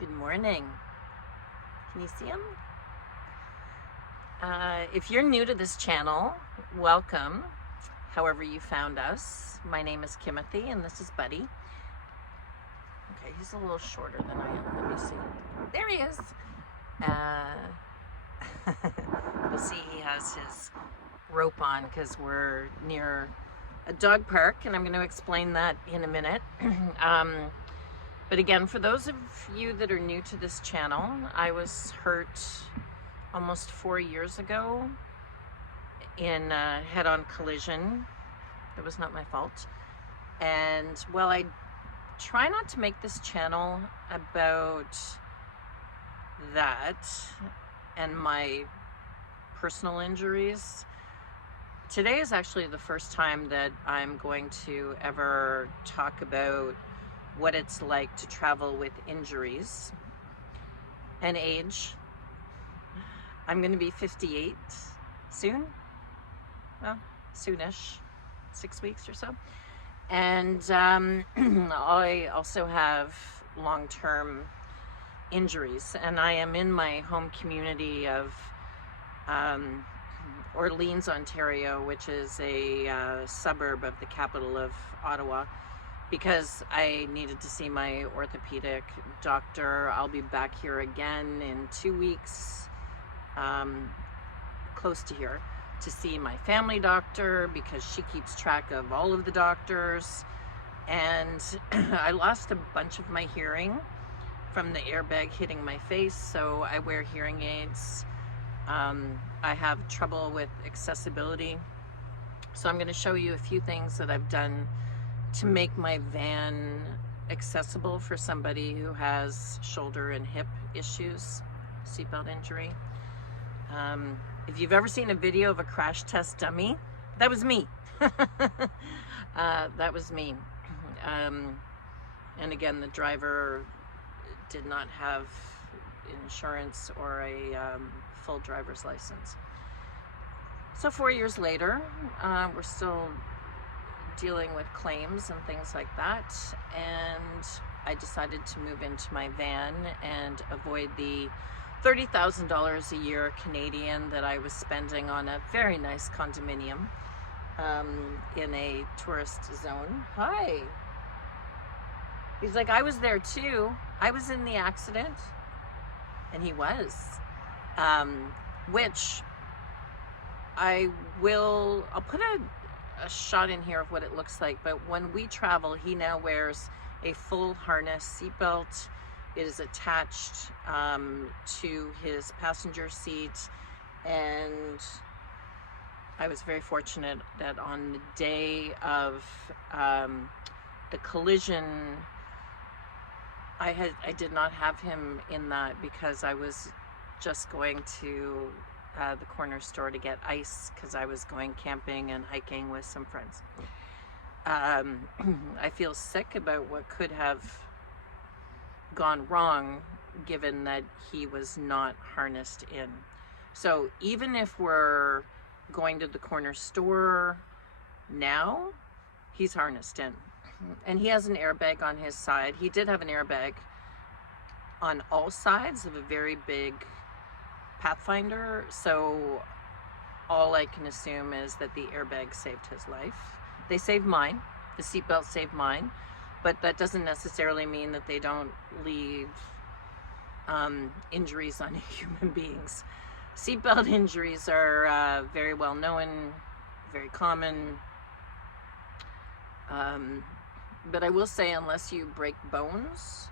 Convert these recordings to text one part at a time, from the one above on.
Good morning. Can you see him? If you're new to this channel, welcome. However you found us. My name is Kimothy and this is Buddy. Okay, he's a little shorter than I am. Let me see. There he is. You'll see he has his rope on because we're near a dog park, and I'm going to explain that in a minute. But again, for those of you that are new to this channel, I was hurt almost 4 years ago in a head-on collision. It was not my fault. And well, I try not to make this channel about that and my personal injuries. Today is actually the first time that I'm going to ever talk about what it's like to travel with injuries and age. I'm going to be 58 soon. Well, soonish, 6 weeks or so. And I also have long-term injuries, and I am in my home community of Orleans, Ontario, which is a suburb of the capital of Ottawa, because I needed to see my orthopedic doctor. I'll be back here again in 2 weeks, close to here, to see my family doctor because she keeps track of all of the doctors. And I lost a bunch of my hearing from the airbag hitting my face, so I wear hearing aids. I have trouble with accessibility, so I'm going to show you a few things that I've done to make my van accessible for somebody who has shoulder and hip issues, seatbelt injury. If you've ever seen a video of a crash test dummy, that was me. That was me. And again, the driver did not have insurance or a full driver's license. So 4 years later, we're still dealing with claims and things like that, and I decided to move into my van and avoid the $30,000 a year Canadian that I was spending on a very nice condominium in a tourist zone. Hi. He's like, I was there too. I was in the accident. And he was. Which I'll put a shot in here of what it looks like, but when we travel, he now wears a full harness seatbelt. It is attached to his passenger seat, and I was very fortunate that on the day of the collision, I did not have him in that because I was just going to the corner store to get ice because I was going camping and hiking with some friends. I feel sick about what could have gone wrong given that he was not harnessed in. So even if we're going to the corner store now, he's harnessed in. And he has an airbag on his side. He did have an airbag on all sides of a very big Pathfinder, so all I can assume is that the airbag saved his life. They saved mine. The seatbelt saved mine, but that doesn't necessarily mean that they don't leave injuries on human beings. Seatbelt injuries are very well known, very common. But I will say, unless you break bones,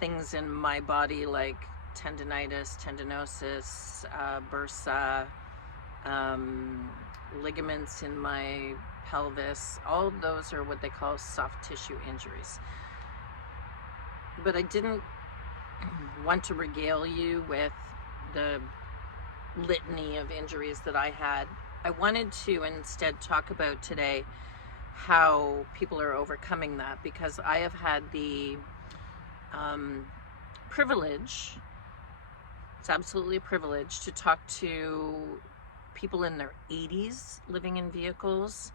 things in my body like tendinitis, tendinosis, bursa, ligaments in my pelvis, all of those are what they call soft tissue injuries. But I didn't want to regale you with the litany of injuries that I had. I wanted to instead talk about today how people are overcoming that, because I have had the privilege, it's absolutely a privilege, to talk to people in their 80s living in vehicles,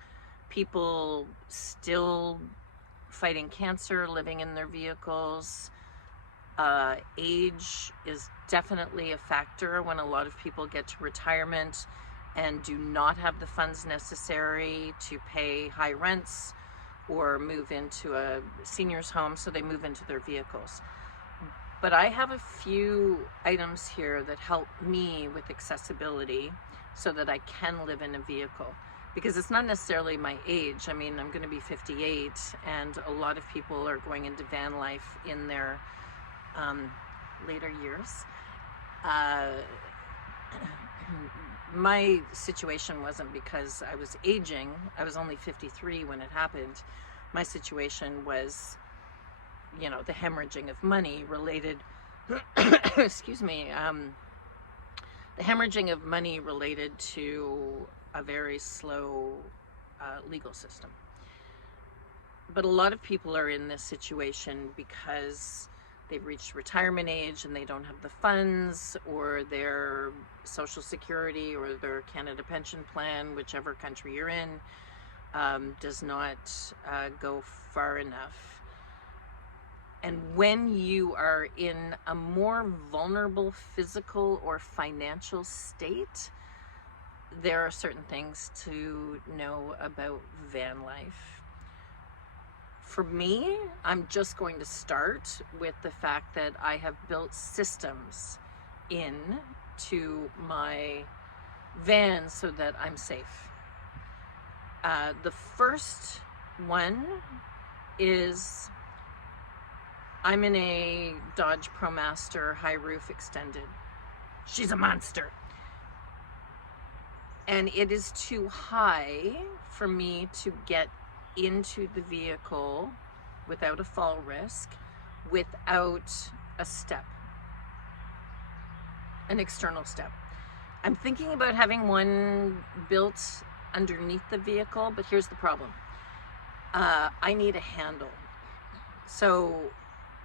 people still fighting cancer, living in their vehicles. Age is definitely a factor when a lot of people get to retirement and do not have the funds necessary to pay high rents or move into a senior's home, so they move into their vehicles. But I have a few items here that help me with accessibility so that I can live in a vehicle, because it's not necessarily my age. I mean, I'm going to be 58, and a lot of people are going into van life in their later years. My situation wasn't because I was aging. I was only 53 when it happened. My situation was, you know, the hemorrhaging of money related, excuse me, the hemorrhaging of money related to a very slow legal system. But a lot of people are in this situation because they've reached retirement age and they don't have the funds, or their Social Security or their Canada pension plan, whichever country you're in, does not go far enough. And when you are in a more vulnerable physical or financial state, there are certain things to know about van life. For me, I'm just going to start with the fact that I have built systems into my van so that I'm safe. The first one is I'm in a Dodge ProMaster high roof extended. She's a monster. And it is too high for me to get into the vehicle without a fall risk, without a step, an external step. I'm thinking about having one built underneath the vehicle, but here's the problem. I need a handle. So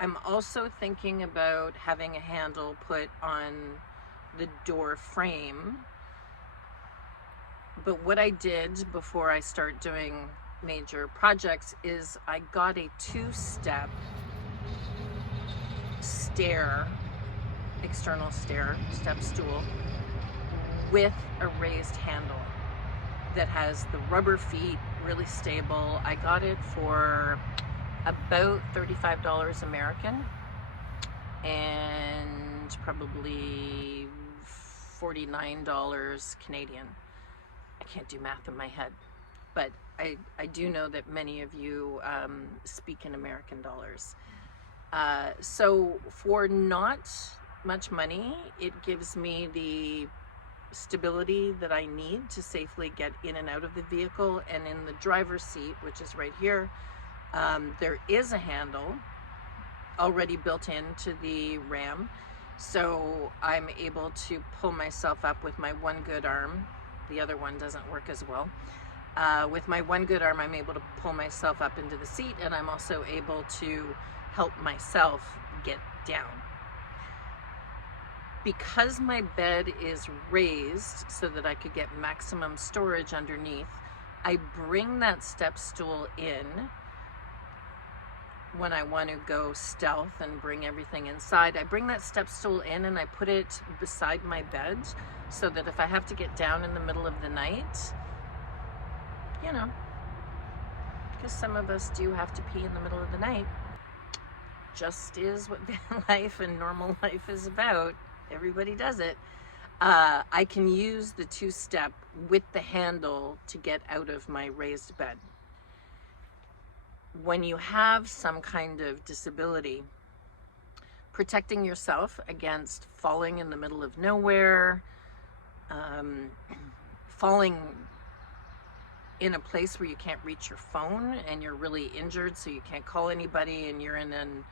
I'm also thinking about having a handle put on the door frame. But what I did before I start doing major projects is I got a 2-step stair, external stair, step stool with a raised handle that has the rubber feet, really stable. I got it for about $35 American and probably $49 Canadian. I can't do math in my head, but I do know that many of you speak in American dollars. So for not much money, it gives me the stability that I need to safely get in and out of the vehicle. And in the driver's seat, which is right here, there is a handle already built into the ram. So I'm able to pull myself up with my one good arm. The other one doesn't work as well. With my one good arm, I'm able to pull myself up into the seat, and I'm also able to help myself get down. Because my bed is raised so that I could get maximum storage underneath, I bring that step stool in when I want to go stealth and bring everything inside. I bring that step stool in and I put it beside my bed so that if I have to get down in the middle of the night, you know, because some of us do have to pee in the middle of the night, just is what van life and normal life is about. Everybody does it. I can use the 2-step with the handle to get out of my raised bed. When you have some kind of disability, protecting yourself against falling in the middle of nowhere, falling in a place where you can't reach your phone and you're really injured so you can't call anybody and you're in an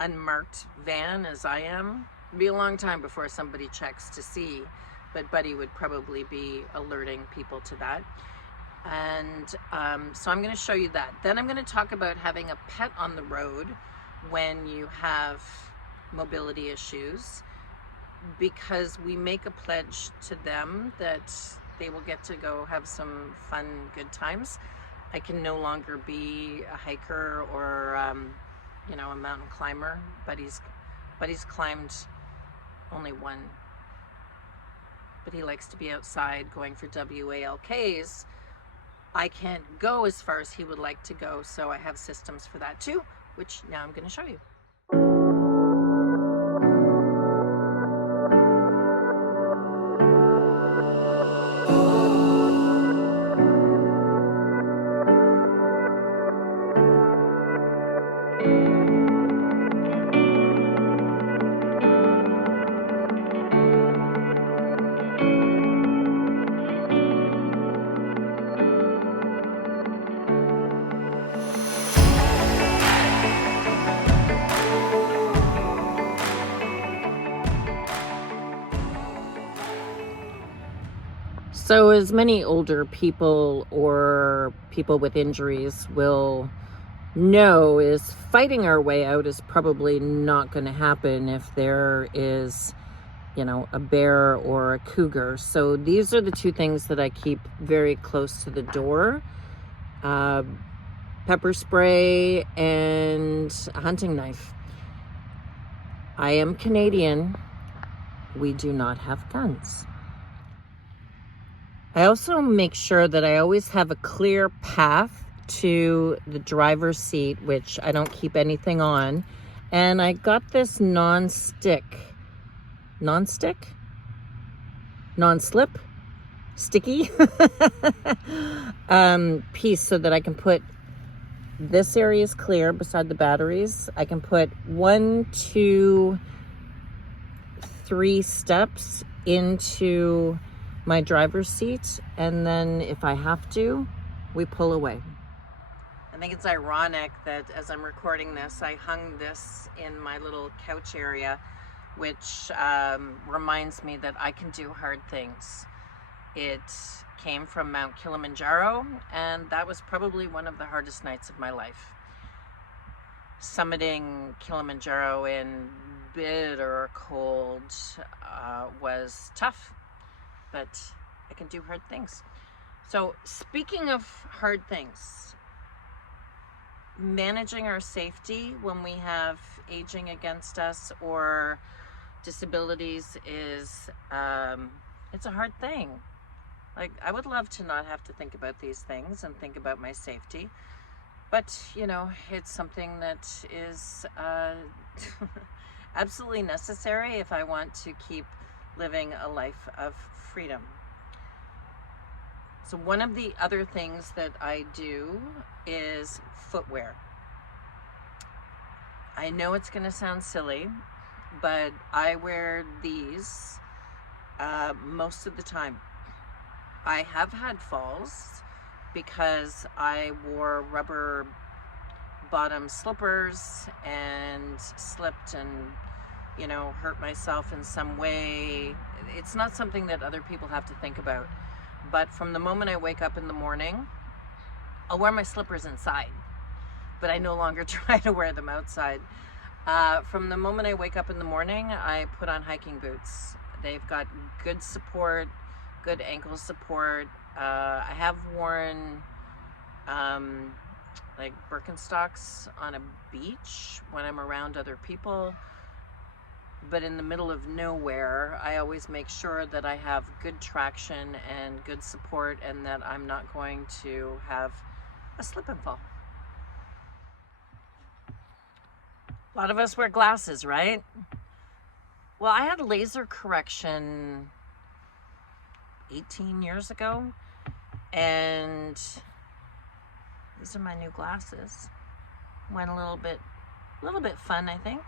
unmarked van, as I am. It'd be a long time before somebody checks to see, but Buddy would probably be alerting people to that. And so I'm going to show you that. Then I'm going to talk about having a pet on the road when you have mobility issues, because we make a pledge to them that they will get to go have some fun, good times. I can no longer be a hiker or, you know, a mountain climber. Buddy's climbed only one. But he likes to be outside going for WALKs. I can't go as far as he would like to go, so I have systems for that too, which now I'm going to show you. So as many older people or people with injuries will know, is fighting our way out is probably not going to happen if there is, you know, a bear or a cougar. So these are the two things that I keep very close to the door. Pepper spray and a hunting knife. I am Canadian. We do not have guns. I also make sure that I always have a clear path to the driver's seat, which I don't keep anything on. And I got this non-slip, sticky piece so that I can put, this area is clear beside the batteries. I can put 1, 2, 3 steps into my driver's seat, and then if I have to, we pull away. I think it's ironic that as I'm recording this, I hung this in my little couch area, which reminds me that I can do hard things. It came from Mount Kilimanjaro, and that was probably one of the hardest nights of my life. Summiting Kilimanjaro in bitter cold was tough, but I can do hard things. So speaking of hard things, managing our safety when we have aging against us or disabilities is, it's a hard thing. Like, I would love to not have to think about these things and think about my safety, but you know, it's something that is absolutely necessary if I want to keep living a life of freedom. So one of the other things that I do is footwear. I know it's going to sound silly, but I wear these most of the time. I have had falls because I wore rubber bottom slippers and slipped and, you know, hurt myself in some way. It's not something that other people have to think about. But from the moment I wake up in the morning, I'll wear my slippers inside, but I no longer try to wear them outside. From the moment I wake up in the morning, I put on hiking boots. They've got good support, good ankle support. I have worn like Birkenstocks on a beach when I'm around other people. But in the middle of nowhere, I always make sure that I have good traction and good support and that I'm not going to have a slip and fall. A lot of us wear glasses, right? Well, I had laser correction 18 years ago, and these are my new glasses. Went a little bit fun, I think.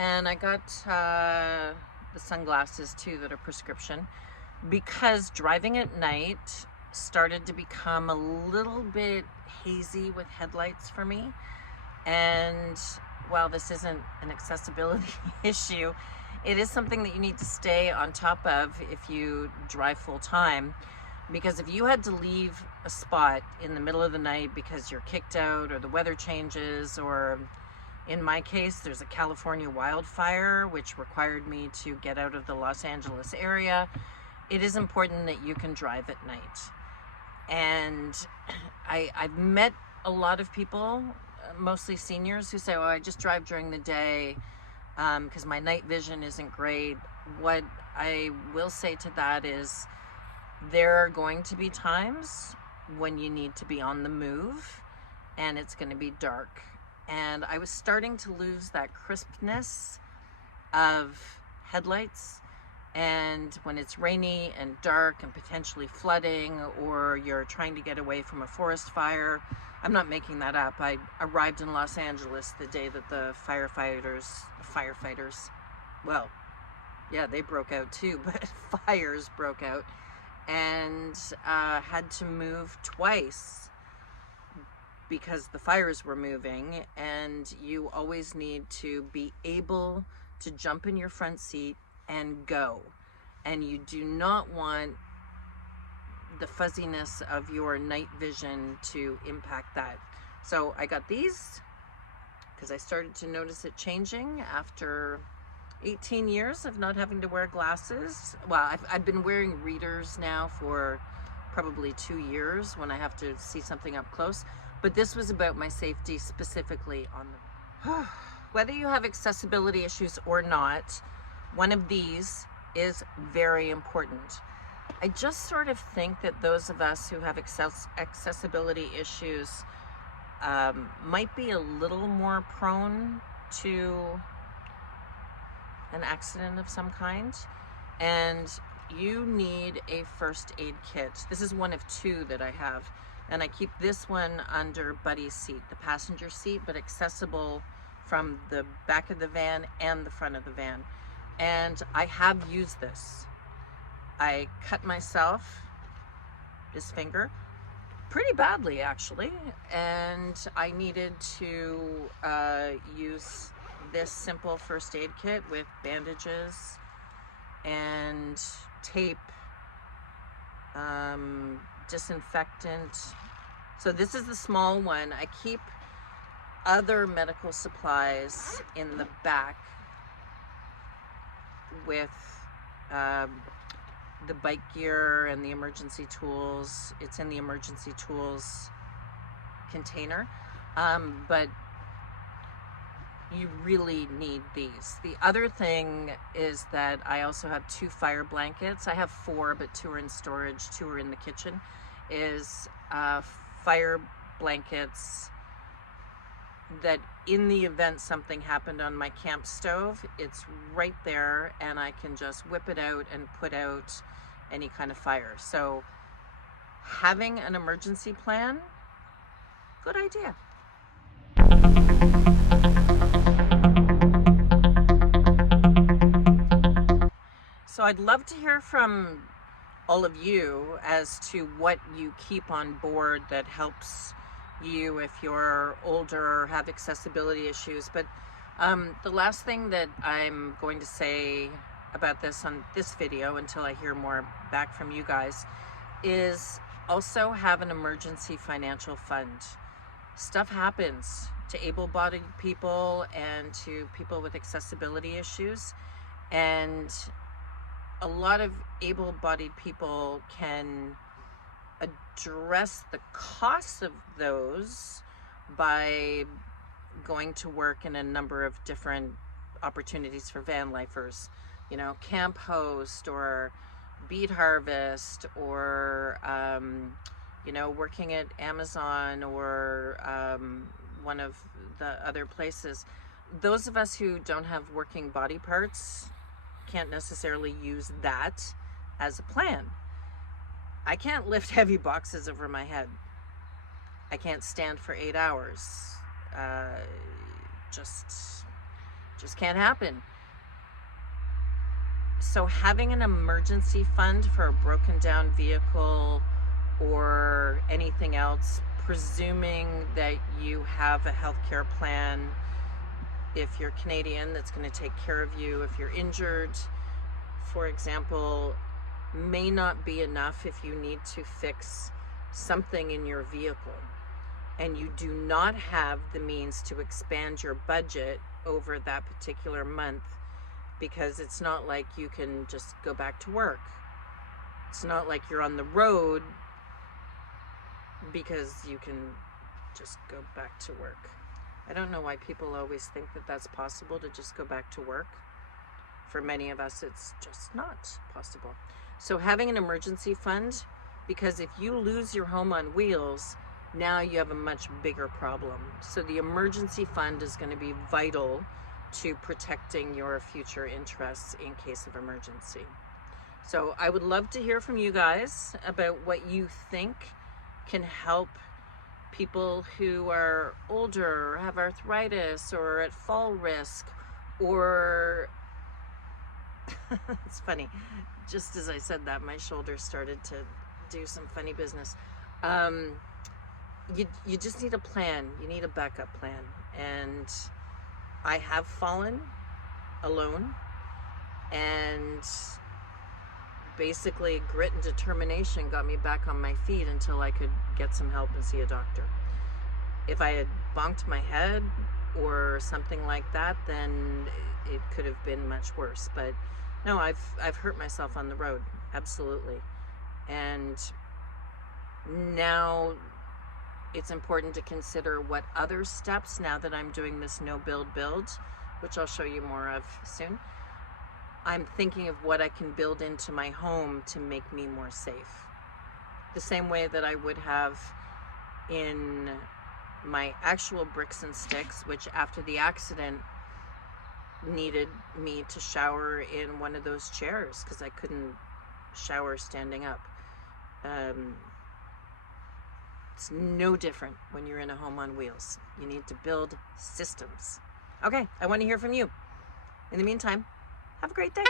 And I got the sunglasses too that are prescription, because driving at night started to become a little bit hazy with headlights for me. And while this isn't an accessibility issue, it is something that you need to stay on top of if you drive full time. Because if you had to leave a spot in the middle of the night because you're kicked out or the weather changes, or in my case, there's a California wildfire which required me to get out of the Los Angeles area, it is important that you can drive at night. And I've met a lot of people, mostly seniors, who say, "Oh, I just drive during the day because my night vision isn't great." What I will say to that is there are going to be times when you need to be on the move and it's going to be dark. And I was starting to lose that crispness of headlights. And when it's rainy and dark and potentially flooding, or you're trying to get away from a forest fire, I'm not making that up. I arrived in Los Angeles the day that the firefighters, well, yeah, they broke out too, but fires broke out, and had to move twice because the fires were moving. And you always need to be able to jump in your front seat and go. And you do not want the fuzziness of your night vision to impact that. So I got these because I started to notice it changing after 18 years of not having to wear glasses. Well, I've been wearing readers now for probably 2 years when I have to see something up close. But this was about my safety specifically on the... Whether you have accessibility issues or not, one of these is very important. I just sort of think that those of us who have accessibility issues might be a little more prone to an accident of some kind, and you need a first aid kit. This is one of 2 that I have, and I keep this one under Buddy's seat, the passenger seat, but accessible from the back of the van and the front of the van. And I have used this. I cut myself, this finger, pretty badly actually, and I needed to use this simple first aid kit with bandages and tape, disinfectant. So this is the small one. I keep other medical supplies in the back with the bike gear and the emergency tools. It's in the emergency tools container, but you really need these. The other thing is that I also have 2 fire blankets. I have 4, but 2 are in storage, 2 are in the kitchen. Is fire blankets that in the event something happened on my camp stove, it's right there and I can just whip it out and put out any kind of fire. So having an emergency plan, good idea. So I'd love to hear from all of you as to what you keep on board that helps you if you're older or have accessibility issues. But the last thing that I'm going to say about this on this video, until I hear more back from you guys, is also have an emergency financial fund. Stuff happens to able-bodied people and to people with accessibility issues, and a lot of able-bodied people can address the costs of those by going to work in a number of different opportunities for van lifers, you know, camp host or beet harvest, or you know, working at Amazon or one of the other places. Those of us who don't have working body parts can't necessarily use that as a plan. I can't lift heavy boxes over my head. I can't stand for 8 hours. Just can't happen. So having an emergency fund for a broken down vehicle or anything else, presuming that you have a healthcare plan, if you're Canadian, that's going to take care of you. If you're injured, for example, may not be enough if you need to fix something in your vehicle and you do not have the means to expand your budget over that particular month, because it's not like you can just go back to work. It's not like you're on the road because you can just go back to work. I don't know why people always think that that's possible, to just go back to work. For many of us, it's just not possible. So having an emergency fund, because if you lose your home on wheels, now you have a much bigger problem. So the emergency fund is going to be vital to protecting your future interests in case of emergency. So I would love to hear from you guys about what you think can help people who are older, or have arthritis, or at fall risk, or it's funny, just as I said that, my shoulder started to do some funny business. You just need a plan. You need a backup plan. And I have fallen alone, and basically grit and determination got me back on my feet until I could get some help and see a doctor. If I had bonked my head or something like that, then it could have been much worse. But no, I've hurt myself on the road, absolutely. And now it's important to consider what other steps, now that I'm doing this no build, which I'll show you more of soon, I'm thinking of what I can build into my home to make me more safe. The same way that I would have in my actual bricks and sticks, which after the accident needed me to shower in one of those chairs because I couldn't shower standing up. It's no different when you're in a home on wheels. You need to build systems. Okay, I want to hear from you. In the meantime, have a great day.